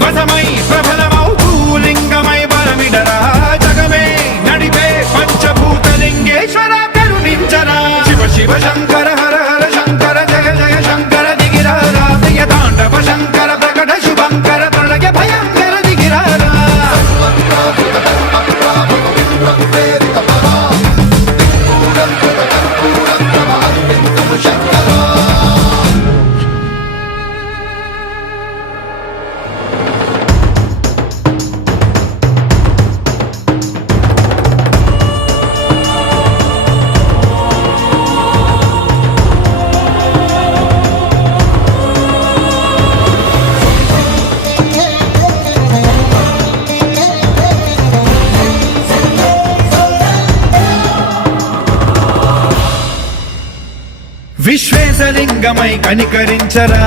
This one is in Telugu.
వశమై ప్రబలమౌతూ లింగమై బలమిడరా జగమే నడిపే పంచభూతలింగేశ్వర కరుణించరా శివ శివ శంకర హర హర శంకర జయ జయ శంకర దిగిరా రాతయ తాండవ శంకర ప్రకట శుభంకర ప్రళయ భయంకర దిగిరారా విశ్వేశలింగమై కనికరించరా